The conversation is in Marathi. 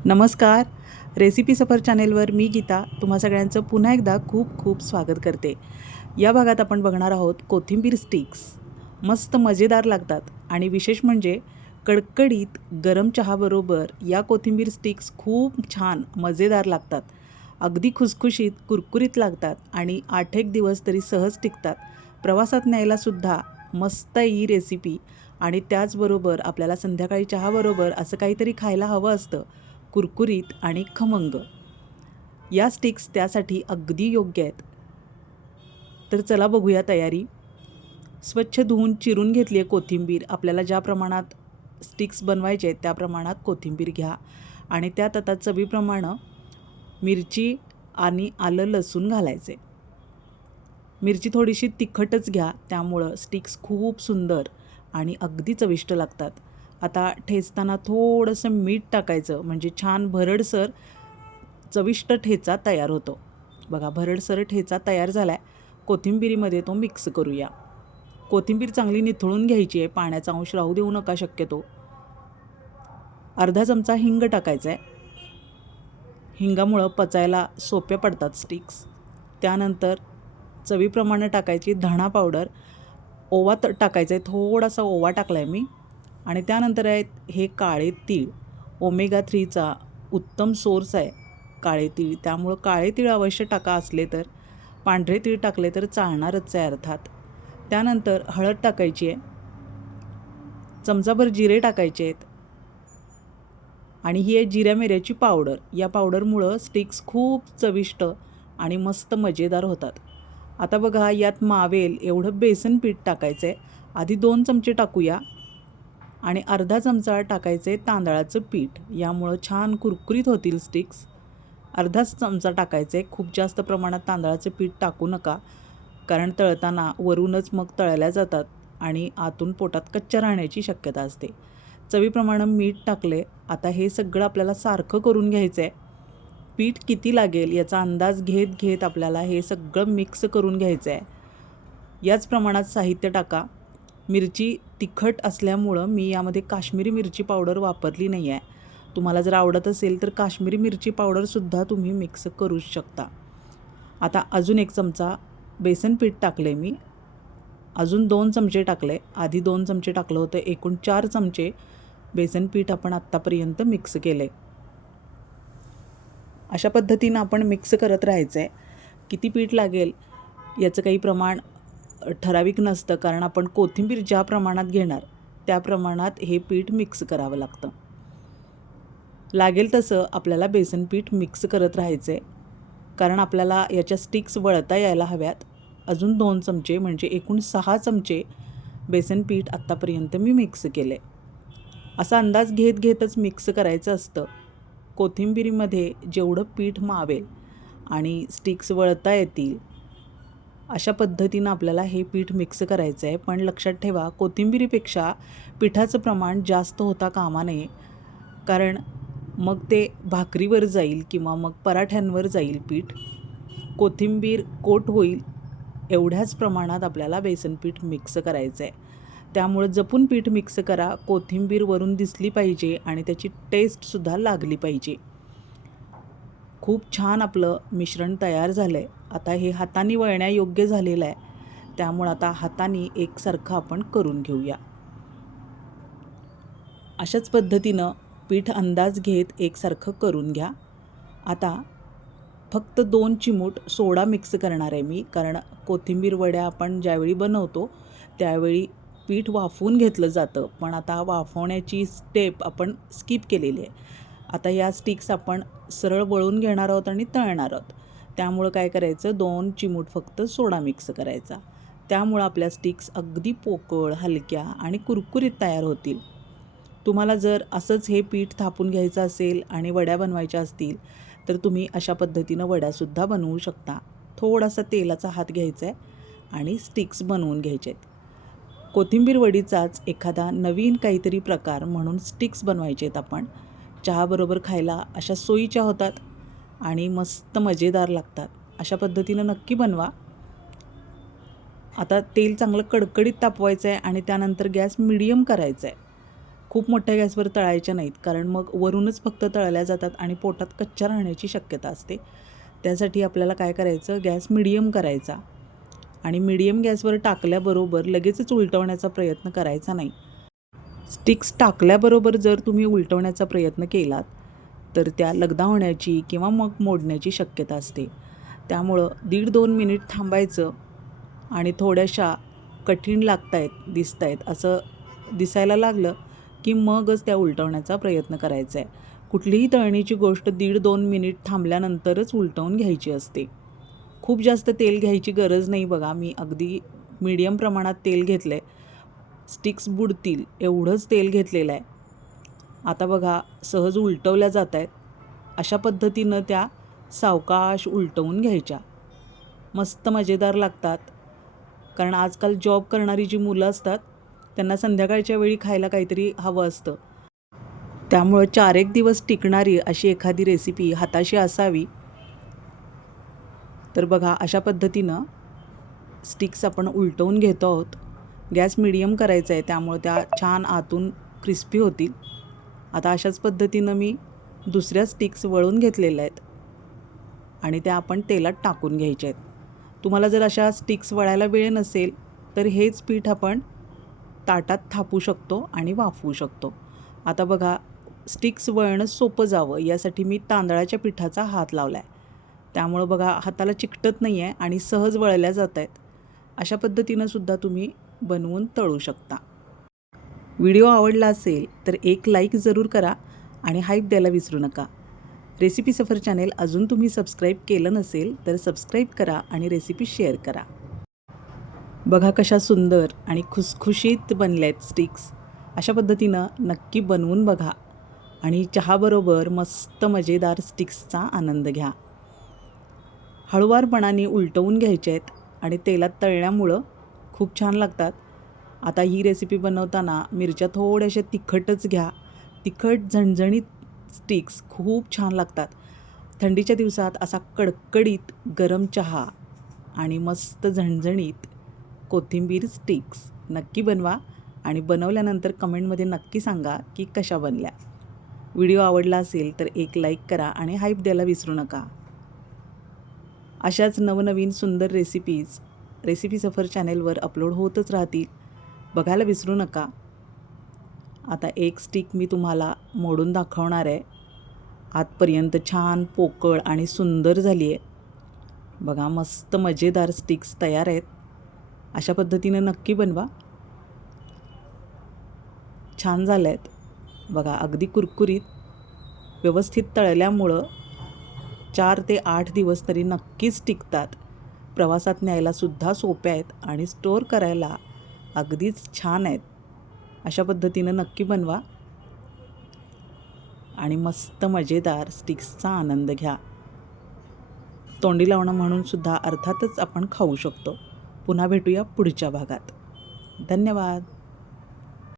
नमस्कार. रेसिपी सफर चॅनेलवर मी गीता तुम्हा सगळ्यांचं पुन्हा एकदा खूप खूप स्वागत करते. या भागात आपण बघणार आहोत कोथिंबीर स्टिक्स. मस्त मजेदार लागतात आणि विशेष म्हणजे कडकडीत गरम चहाबरोबर या कोथिंबीर स्टिक्स खूप छान मजेदार लागतात. अगदी खुसखुशीत कुरकुरीत लागतात आणि 8-1 दिवस तरी सहज टिकतात. प्रवासात न्यायलासुद्धा मस्त ही रेसिपी आणि त्याचबरोबर आपल्याला संध्याकाळी चहाबरोबर असं काहीतरी खायला हवं असतं, कुरकुरीत आणि खमंग. या स्टिक्स त्यासाठी अगदी योग्य आहेत. तर चला बघूया तयारी. स्वच्छ धुवून चिरून घेतली आहे कोथिंबीर. आपल्याला ज्या प्रमाणात स्टिक्स बनवायचे आहेत त्या प्रमाणात कोथिंबीर घ्या आणि त्यात आता चवीप्रमाणे मिरची आणि आलं लसूण घालायचे. मिरची थोडीशी तिखटच घ्या, त्यामुळं स्टिक्स खूप सुंदर आणि अगदी चविष्ट लागतात. आता ठेचताना थोडंसं मीठ टाकायचं म्हणजे छान भरडसर चविष्ट ठेचा तयार होतो. बघा भरडसर ठेचा तयार झाला आहे. कोथिंबीरीमध्ये तो मिक्स करूया. कोथिंबीर चांगली निथळून घ्यायची आहे, पाण्याचा अंश राहू देऊ नका शक्यतो. अर्धा चमचा हिंग टाकायचा आहे. हिंगामुळं पचायला सोप्या पडतात स्टिक्स. त्यानंतर चवीप्रमाणे टाकायची धणा पावडर. ओवा टाकायचा आहे, थोडासा ओवा टाकला आहे मी. आणि त्यानंतर आहेत हे काळे तीळ. ओमेगा 3चा उत्तम सोर्स आहे काळे तीळ, त्यामुळं काळे तीळ अवश्य टाका असले तर. पांढरे तीळ टाकले तर चालणारच आहे अर्थात. त्यानंतर हळद टाकायची आहे. चमचाभर जिरे टाकायचे आहेत आणि ही आहे जिऱ्या मिऱ्याची पावडर. या पावडरमुळं स्टिक्स खूप चविष्ट आणि मस्त मजेदार होतात. आता बघा यात मावेल एवढं बेसन पीठ टाकायचं आहे. आधी 2 चमचे टाकूया आणि अर्धा चमचा टाकायचे तांदळाचं पीठ. यामुळं छान कुरकुरीत होतील स्टिक्स. अर्धाच चमचा टाकायचे आहे. खूप जास्त प्रमाणात तांदळाचं पीठ टाकू नका, कारण तळताना वरूनच मग तळल्या जातात आणि आतून पोटात कच्च्या राहण्याची शक्यता असते. चवीप्रमाणे मीठ टाकले. आता हे सगळं आपल्याला सारखं करून घ्यायचं आहे. पीठ किती लागेल याचा अंदाज घेत घेत आपल्याला हे सगळं मिक्स करून घ्यायचं आहे. याच प्रमाणात साहित्य टाका. मिरची तिखट असल्यामुळं मी यामध्ये काश्मीरी मिरची पावडर वापरली नाही आहे. तुम्हाला जर आवडत असेल तर काश्मीरी मिरची पावडरसुद्धा तुम्ही मिक्स करू शकता. आता अजून 1 चमचा बेसन पीठ टाकले मी. अजून 2 चमचे टाकले. आधी 2 चमचे टाकलं होतं. एकूण 4 चमचे बेसन पीठ आपण आत्तापर्यंत मिक्स केले. अशा पद्धतीनं आपण मिक्स करत राहायचं आहे. किती पीठ लागेल याचं काही प्रमाण ठराविक नसतं, कारण आपण कोथिंबीर ज्या प्रमाणात घेणार त्या प्रमाणात हे पीठ मिक्स करावं लागतं. लागेल तसं आपल्याला बेसन पीठ मिक्स करत राहायचं आहे, कारण आपल्याला याच्या स्टिक्स वळता यायला हव्यात. अजून 2 चमचे म्हणजे एकूण 6 चमचे बेसन पीठ आत्तापर्यंत मी मिक्स केले. असा अंदाज घेत घेतच मिक्स करायचं असतं. कोथिंबीरीमध्ये जेवढं पीठ मावेल आणि स्टिक्स वळता येतील अशा पद्धतीनं आपल्याला हे पीठ मिक्स करायचं आहे. पण लक्षात ठेवा, कोथिंबीरीपेक्षा पिठाचं प्रमाण जास्त होता कामा नये, कारण मग ते भाकरीवर जाईल किंवा मग पराठ्यांवर जाईल पीठ. कोथिंबीर कोट होईल एवढ्याच प्रमाणात आपल्याला बेसन पीठ मिक्स करायचं आहे. त्यामुळं जपून पीठ मिक्स करा. कोथिंबीर वरून दिसली पाहिजे आणि त्याची टेस्टसुद्धा लागली पाहिजे. खूप छान आपलं मिश्रण तयार झालं आहे. आता हे हाताने वळण्यायोग्य झालेलं आहे, त्यामुळं आता हाताने एकसारखं आपण करून घेऊया. अशाच पद्धतीनं पीठ अंदाज घेत एकसारखं करून घ्या. आता फक्त 2 चिमूट सोडा मिक्स करणार आहे मी, कारण कोथिंबीर वड्या आपण ज्यावेळी बनवतो त्यावेळी पीठ वाफवून घेतलं जातं, पण आता वाफवण्याची स्टेप आपण स्किप केलेली आहे. आता या स्टिक्स आपण सरळ वळून घेणार आहोत आणि तळणार आहोत. त्यामुळं काय करायचं, 2 चिमूट फक्त सोडा मिक्स करायचा. त्यामुळं आपल्या स्टिक्स अगदी पोकळ, हलक्या आणि कुरकुरीत तयार होतील. तुम्हाला जर असंच हे पीठ थापून घ्यायचं असेल आणि वड्या बनवायच्या असतील तर तुम्ही अशा पद्धतीनं वड्यासुद्धा बनवू शकता. थोडासा तेलाचा हात घ्यायचा आहे आणि स्टिक्स बनवून घ्यायचे आहेत. कोथिंबीर वडीचाच एखादा नवीन काहीतरी प्रकार म्हणून स्टिक्स बनवायचे आहेत आपण. चहाबरोबर खायला अशा सोयीच्या होतात आणि मस्त मजेदार लागतात. अशा पद्धतीनं नक्की बनवा. आता तेल चांगलं कडकडीत तापवायचं आहे आणि त्यानंतर गॅस मिडियम करायचा आहे. खूप मोठ्या गॅसवर तळायच्या नाहीत, कारण मग वरूनच फक्त तळल्या जातात आणि पोटात कच्च्या राहण्याची शक्यता असते. त्यासाठी आपल्याला काय करायचं, गॅस मिडियम करायचा आणि मिडियम गॅसवर टाकल्याबरोबर लगेचच उलटवण्याचा प्रयत्न करायचा नाही. स्टिक्स टाकल्याबरोबर जर तुम्ही उलटवण्याचा प्रयत्न केलात तर त्या लगदा होण्याची किंवा मग मोडण्याची शक्यता असते. त्यामुळं 1.5-2 मिनिट थांबायचं आणि थोड्याशा कठीण दिसत आहेत असं दिसायला लागलं की मगच त्या उलटवण्याचा प्रयत्न करायचा आहे. कुठलीही तळणीची गोष्ट 1.5-2 मिनिट थांबल्यानंतरच उलटवून घ्यायची असते. खूप जास्त तेल घ्यायची गरज नाही. बघा, मी अगदी मीडियम प्रमाणात तेल घेतलं आहे. स्टिक्स बुडतील एवढंच तेल घेतलेलं आहे. आता बघा, सहज उलटवल्या जात आहेत. अशा पद्धतीनं त्या सावकाश उलटवून घ्यायच्या. मस्त मजेदार लागतात. कारण आजकाल जॉब करणारी जी मुलं असतात त्यांना संध्याकाळच्या वेळी खायला काहीतरी हवं असतं. त्यामुळं 4-1 दिवस टिकणारी अशी एखादी रेसिपी हाताशी असावी. तर बघा, अशा पद्धतीनं स्टिक्स आपण उलटवून घेतो आहोत. गॅस मिडियम करायचा आहे, त्यामुळे त्या छान आतून क्रिस्पी होतील. आता अशाच पद्धतीनं मी दुसऱ्या स्टिक्स वळून घेतलेल्या आहेत आणि त्या आपण तेलात टाकून घ्यायच्या आहेत. तुम्हाला जर अशा स्टिक्स वळायला वेळ नसेल तर हेच पीठ आपण ताटात थापू शकतो आणि वाफवू शकतो. आता बघा, स्टिक्स वळणं सोपं जावं यासाठी मी तांदळाच्या पिठाचा हात लावला आहे. त्यामुळं बघा, हाताला चिकटत नाही आहे आणि सहज वळल्या जात आहेत. अशा पद्धतीनं सुद्धा तुम्ही बनवून तळू शकता. व्हिडिओ आवडला असेल तर एक लाईक जरूर करा आणि हाईप द्यायला विसरू नका. रेसिपी सफर चॅनेल अजून तुम्ही सबस्क्राईब केलं नसेल तर सबस्क्राईब करा आणि रेसिपी शेअर करा. बघा कशा सुंदर आणि खुसखुशीत बनल्या आहेत स्टिक्स. अशा पद्धतीनं नक्की बनवून बघा आणि चहाबरोबर मस्त मजेदार स्टिक्सचा आनंद घ्या. हळुवारपणाने उलटवून घ्यायचे आहेत आणि तेलात तळल्यामुळं खूप छान लागतात. आता ही रेसिपी बनवताना मिरच्या थोड्याशा तिखटच घ्या. तिखट झणझणीत स्टिक्स खूप छान लागतात. थंडीच्या दिवसात असा कडकडीत गरम चहा आणि मस्त झणझणीत कोथिंबीर स्टिक्स नक्की बनवा आणि बनवल्यानंतर कमेंटमध्ये नक्की सांगा की कशा बनल्या. व्हिडिओ आवडला असेल तर एक लाईक करा आणि हाईप द्यायला विसरू नका. अशाच नवनवीन सुंदर रेसिपी सफर चॅनेलवर अपलोड होतच राहतील. बघायला विसरू नका. आता एक स्टिक मी तुम्हाला मोडून दाखवणार आहे. आतपर्यंत छान पोकळ आणि सुंदर झाली आहे. बघा, मस्त मजेदार स्टिक्स तयार आहेत. अशा पद्धतीने नक्की बनवा. छान झाले आहेत. बघा, अगदी कुरकुरीत व्यवस्थित तळल्यामुळं 4 ते 8 दिवस तरी नक्कीच टिकतात. प्रवासात न्यायलासुद्धा सोप्या आहेत आणि स्टोअर करायला अगदीच छान आहेत. अशा पद्धतीनं नक्की बनवा आणि मस्त मजेदार स्टिक्सचा आनंद घ्या. तोंडी लावणं म्हणूनसुद्धा अर्थातच आपण खाऊ शकतो. पुन्हा भेटूया पुढच्या भागात. धन्यवाद.